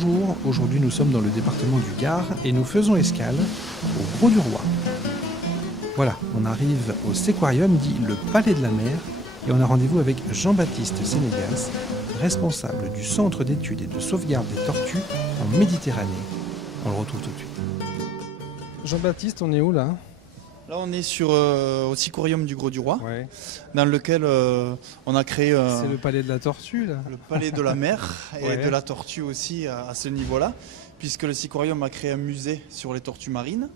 Bonjour, aujourd'hui nous sommes dans le département du Gard et nous faisons escale au Grau du Roi. Voilà, on arrive au Séquarium, dit le Palais de la Mer, et on a rendez-vous avec Jean-Baptiste Sénégas, responsable du Centre d'études et de sauvegarde des tortues en Méditerranée. On le retrouve tout de suite. Jean-Baptiste, on est où là ? Là, on est au Séquarium du Grau du Roi, Ouais. dans lequel on a créé C'est le Palais de la Tortue là. le Palais de la Mer et Ouais. de la Tortue aussi à ce niveau-là, puisque le Séquarium a créé un musée sur les tortues marines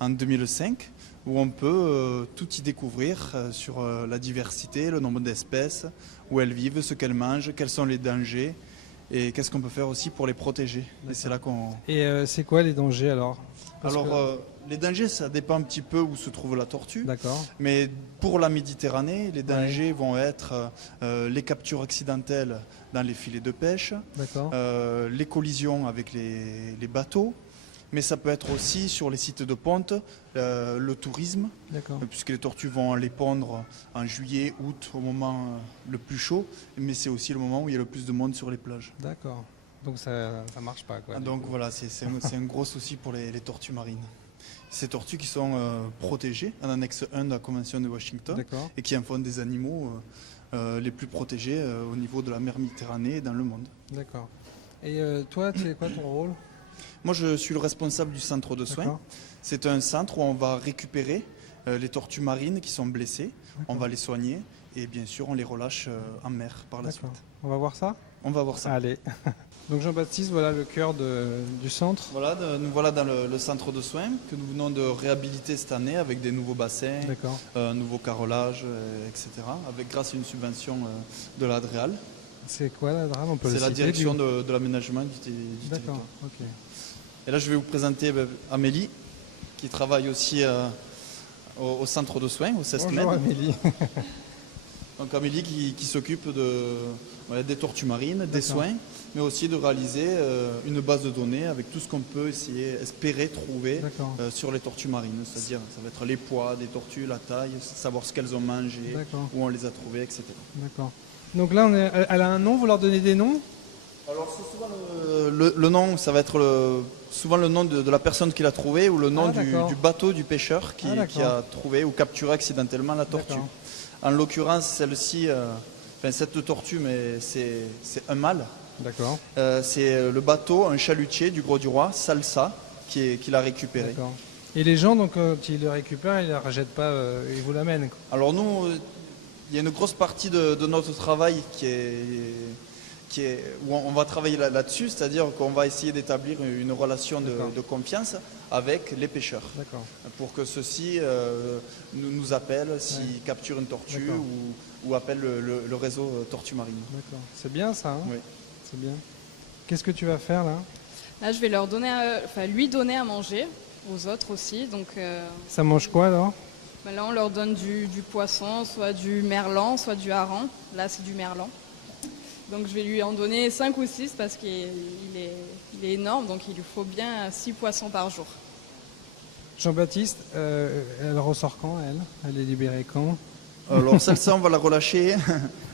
en 2005, où on peut tout y découvrir sur la diversité, le nombre d'espèces, où elles vivent, ce qu'elles mangent, quels sont les dangers et qu'est-ce qu'on peut faire aussi pour les protéger. Et c'est là qu'on... Et c'est quoi les dangers alors ? Les dangers, ça dépend un petit peu où se trouve la tortue. D'accord. Mais pour la Méditerranée, les dangers vont être les captures accidentelles dans les filets de pêche, D'accord. les collisions avec les bateaux, mais ça peut être aussi sur les sites de ponte, le tourisme, D'accord. puisque les tortues vont aller pondre en juillet, août, au moment le plus chaud, mais c'est aussi le moment où il y a le plus de monde sur les plages. D'accord. Donc ça marche pas quoi. Donc voilà, c'est un gros souci pour les tortues marines. Ces tortues qui sont protégées en annexe 1 de la Convention de Washington. D'accord. Et qui en font des animaux les plus protégés au niveau de la mer Méditerranée et dans le monde. D'accord. Et toi, c'est quoi ton rôle ? Moi, je suis le responsable du centre de soins. D'accord. C'est un centre où on va récupérer les tortues marines qui sont blessées. On va les soigner et bien sûr, on les relâche en mer par la suite. On va voir ça ? On va voir ça. Allez. Donc Jean-Baptiste, voilà le cœur du centre. Voilà, nous voilà dans le centre de soins que nous venons de réhabiliter cette année avec des nouveaux bassins, D'accord. un nouveau carrelage, etc. Grâce à une subvention de l'ADREAL. C'est quoi la drame ? On peut le C'est la citer, direction du... de l'aménagement du territoire. D'accord, ok. Et là, je vais vous présenter Amélie, qui travaille aussi au centre de soins, au CESMED. Bonjour Amélie. Donc Amélie qui s'occupe des tortues marines, des soins, mais aussi de réaliser une base de données avec tout ce qu'on peut espérer trouver sur les tortues marines. C'est-à-dire, ça va être les poids des tortues, la taille, savoir ce qu'elles ont mangé, où on les a trouvées, etc. D'accord. Donc là, elle a un nom, vous leur donnez des noms ? Alors c'est souvent le nom, ça va être souvent le nom de la personne qui l'a trouvé ou le nom du bateau du pêcheur qui a trouvé ou capturé accidentellement la tortue. D'accord. En l'occurrence, celle-ci, cette tortue, mais c'est un mâle. D'accord. C'est le bateau, un chalutier du Grau du Roi, Salsa, qui l'a récupéré. D'accord. Et les gens, donc, quand ils le récupèrent, ils ne la rejettent pas, ils vous l'amènent. Alors nous, il y a une grosse partie de notre travail où on va travailler là-dessus, c'est-à-dire qu'on va essayer d'établir une relation de confiance avec les pêcheurs. D'accord. Pour que ceux-ci nous appellent s'ils capturent une tortue ou appellent le réseau Tortue Marine. D'accord. C'est bien ça, hein ? Oui. C'est bien. Qu'est-ce que tu vas faire là ? Là, je vais lui donner à manger, aux autres aussi. Donc, ça mange quoi alors ? Là, on leur donne du poisson, soit du merlan, soit du hareng. Là, c'est du merlan. Donc je vais lui en donner 5 ou 6 parce qu'il est énorme, donc il lui faut bien 6 poissons par jour. Jean-Baptiste, elle ressort quand elle est libérée quand ? Alors celle-ci, on va la relâcher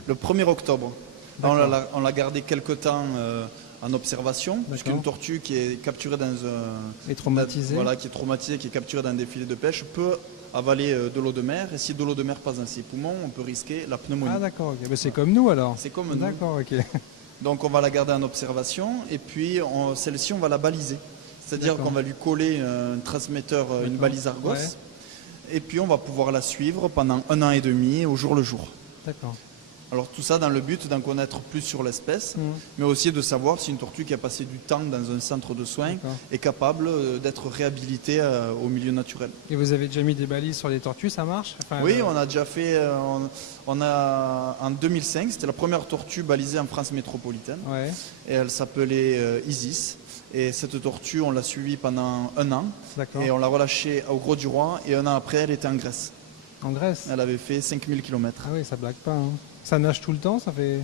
le 1er octobre. Là, on l'a gardée quelque temps en observation, puisqu'une tortue qui est capturée dans un... Et traumatisée. Qui est traumatisée, qui est capturée dans des filets de pêche, peut avaler de l'eau de mer, et si de l'eau de mer passe dans ses poumons, on peut risquer la pneumonie. Ah d'accord, okay. Mais c'est comme nous alors. C'est comme nous. D'accord, ok. Donc on va la garder en observation, et puis celle-ci, on va la baliser. C'est-à-dire qu'on va lui coller un transmetteur, une balise Argos, et puis on va pouvoir la suivre pendant 1 an et demi, au jour le jour. D'accord. Alors tout ça dans le but d'en connaître plus sur l'espèce, mais aussi de savoir si une tortue qui a passé du temps dans un centre de soins est capable d'être réhabilitée au milieu naturel. Et vous avez déjà mis des balises sur les tortues, ça marche ? Oui, on a déjà fait, en 2005, c'était la première tortue balisée en France métropolitaine, et elle s'appelait Isis. Et cette tortue, on l'a suivie pendant 1 an, et on l'a relâchée au Grau du Roi, et 1 an après, elle était en Grèce. En Grèce ? Elle avait fait 5000 km. Ah oui, ça blague pas, hein. Ça nage tout le temps, ça fait...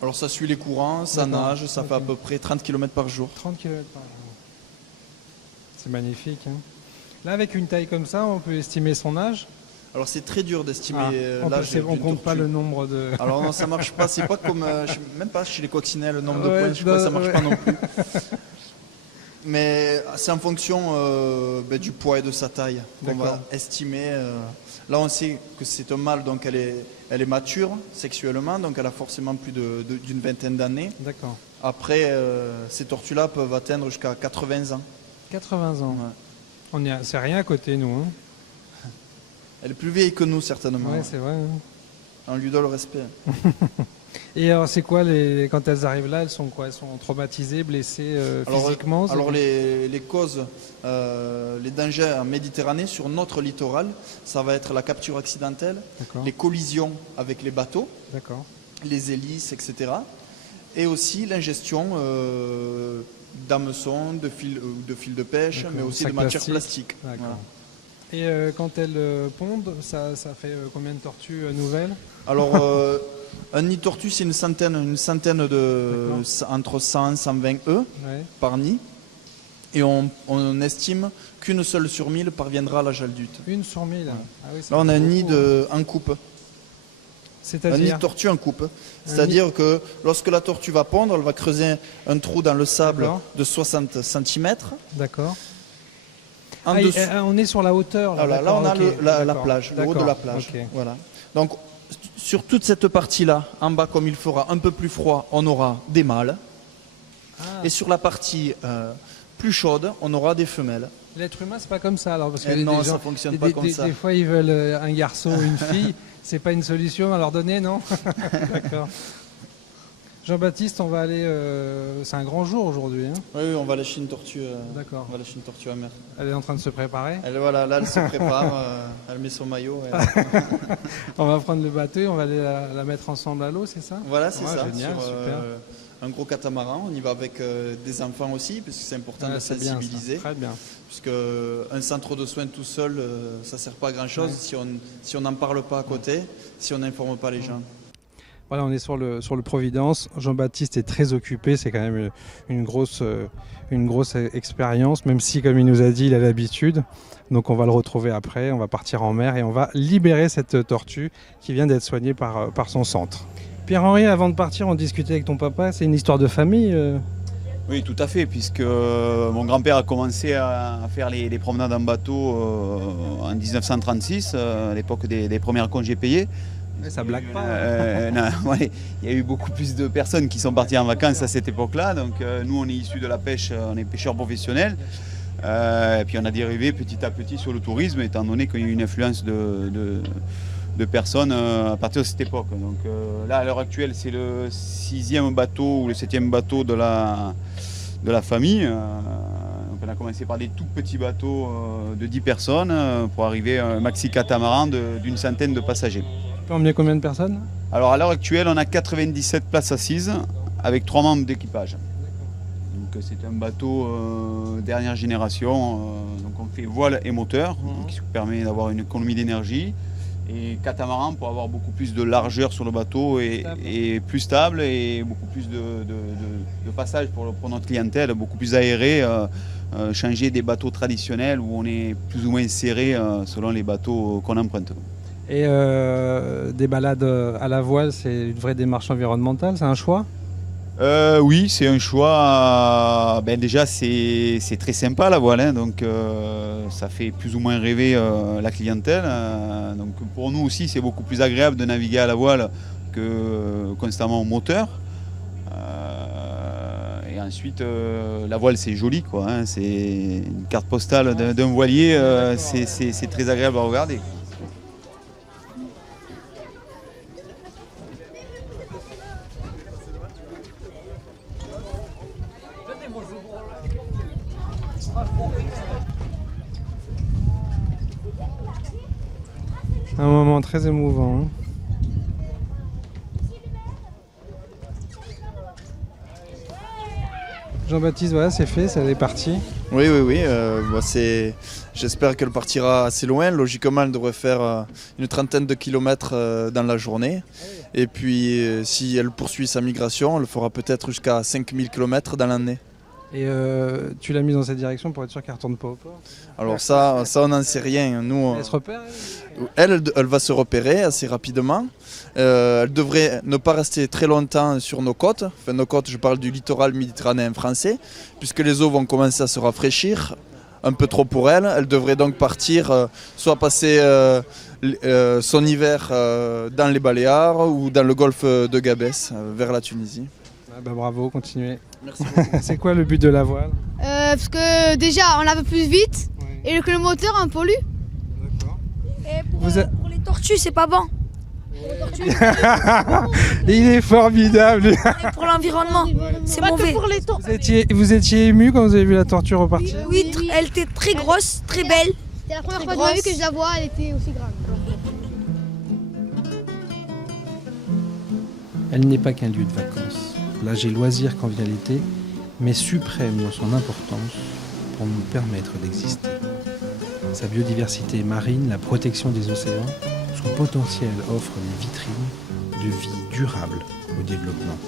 Alors ça suit les courants, ça nage, ça fait à peu près 30 km par jour. 30 km par jour. C'est magnifique, hein. Là, avec une taille comme ça, on peut estimer son âge ? Alors c'est très dur d'estimer l'âge d'une tortue. On compte pas le nombre de... Alors non, ça marche pas, c'est pas comme... même pas chez les coccinelles, le nombre de points, je crois que ça marche pas non plus. Mais c'est en fonction du poids et de sa taille qu'on va estimer. Là, on sait que c'est un mâle, donc elle est mature sexuellement, donc elle a forcément plus d'une vingtaine d'années. D'accord. Après, ces tortues-là peuvent atteindre jusqu'à 80 ans. 80 ans. Ouais. C'est rien à côté, nous. Hein. Elle est plus vieille que nous, certainement. Oui, c'est vrai. Hein. On lui donne le respect. Et alors, c'est quoi, quand elles arrivent là, elles sont quoi? Elles sont traumatisées, blessées physiquement? Alors les causes, les dangers en Méditerranée, sur notre littoral, ça va être la capture accidentelle, les collisions avec les bateaux, les hélices, etc. Et aussi l'ingestion d'hameçons, de fils de pêche, mais aussi de matières plastiques. Voilà. Et quand elles pondent, ça fait combien de tortues nouvelles? Alors, un nid de tortue, c'est une centaine entre 100 et 120 œufs par nid. Et on estime qu'une seule sur 1000 parviendra à l'âge adulte. Une sur 1000 ouais. Ah oui, là, on a un nid en coupe. C'est-à-dire un nid de tortue en coupe. C'est-à-dire que lorsque la tortue va pondre, elle va creuser un trou dans le sable de 60 cm. D'accord. On est sur la hauteur. Là on a la plage, le haut de la plage. Okay. Voilà. Donc, sur toute cette partie-là, en bas, comme il fera un peu plus froid, on aura des mâles. Et sur la partie plus chaude, on aura des femelles. L'être humain, c'est pas comme ça alors, parce que non, ça fonctionne pas comme ça. Des fois, ils veulent un garçon ou une fille. C'est pas une solution à leur donner, non? D'accord. Jean-Baptiste, on va aller. C'est un grand jour aujourd'hui. Hein. Oui, on va lâcher une tortue. D'accord. On va lâcher une tortue à mer. Elle est en train de se préparer. Là, elle se prépare. Elle met son maillot. On va prendre le bateau et on va aller la mettre ensemble à l'eau, c'est ça? Voilà, c'est ça. Génial, super. Un gros catamaran. On y va avec des enfants aussi, parce que c'est important de sensibiliser. Bien, très bien. Puisque un centre de soins tout seul, ça ne sert pas à grand-chose si on n'en parle pas à côté, si on n'informe pas les gens. Voilà, on est sur le Providence. Jean-Baptiste est très occupé, c'est quand même une grosse expérience, même si, comme il nous a dit, il a l'habitude. Donc on va le retrouver après, on va partir en mer et on va libérer cette tortue qui vient d'être soignée par son centre. Pierre-Henri, avant de partir, on discutait avec ton papa, c'est une histoire de famille Oui, tout à fait, puisque mon grand-père a commencé à faire les promenades en bateau en 1936, à l'époque des premiers congés payés. Mais ça blague pas. Il y a eu beaucoup plus de personnes qui sont parties en vacances à cette époque-là. Donc nous, on est issus de la pêche, on est pêcheurs professionnels. Et puis on a dérivé petit à petit sur le tourisme, étant donné qu'il y a eu une influence de personnes à partir de cette époque. Donc là, à l'heure actuelle, c'est le 6e bateau ou le 7e bateau de la famille. Donc on a commencé par des tout petits bateaux de 10 personnes pour arriver à un maxi catamaran d'une centaine de passagers. Tu peux emmener combien de personnes? Alors à l'heure actuelle, on a 97 places assises avec 3 membres d'équipage. Donc c'est un bateau dernière génération. Donc on fait voile et moteur, qui permet d'avoir une économie d'énergie. Et catamaran pour avoir beaucoup plus de largeur sur le bateau et plus stable et beaucoup plus de passages pour notre clientèle, beaucoup plus aéré. Changer des bateaux traditionnels où on est plus ou moins serré selon les bateaux qu'on emprunte. Et des balades à la voile, c'est une vraie démarche environnementale, c'est un choix? Oui, c'est un choix. Déjà, c'est très sympa la voile, hein, donc ça fait plus ou moins rêver la clientèle. Donc pour nous aussi, c'est beaucoup plus agréable de naviguer à la voile que constamment au moteur. Et ensuite, la voile, c'est joli, quoi, hein, c'est une carte postale d'un voilier, c'est très agréable à regarder. Un moment très émouvant. Hein. Jean-Baptiste, voilà, c'est fait, ça est parti. Oui. J'espère qu'elle partira assez loin. Logiquement, elle devrait faire une trentaine de kilomètres dans la journée. Et puis, si elle poursuit sa migration, elle fera peut-être jusqu'à 5000 km dans l'année. Et tu l'as mise dans cette direction pour être sûr qu'elle ne retourne pas au port? Alors ça on n'en sait rien. Nous, Elle se repère elle va se repérer assez rapidement. Elle devrait ne pas rester très longtemps sur nos côtes. Enfin, nos côtes, je parle du littoral méditerranéen français, puisque les eaux vont commencer à se rafraîchir. Un peu trop pour elle. Elle devrait donc partir, soit passer son hiver dans les Baléares ou dans le golfe de Gabès, vers la Tunisie. Bravo, continuez. Merci beaucoup. C'est quoi le but de la voile? Parce que déjà on lave plus vite et que le moteur en pollue. D'accord. Et pour les tortues c'est pas bon. Il est formidable. Et pour l'environnement c'est mauvais. Pour les Vous étiez ému quand vous avez vu la tortue repartir? Oui, elle était très grosse, très belle. C'était la première fois de ma vie que je la vois, elle était aussi grande. Elle n'est pas qu'un lieu de vacances, plage et loisirs quand vient l'été, mais suprême dans son importance pour nous permettre d'exister. Sa biodiversité marine, la protection des océans, son potentiel offre des vitrines de vie durable au développement.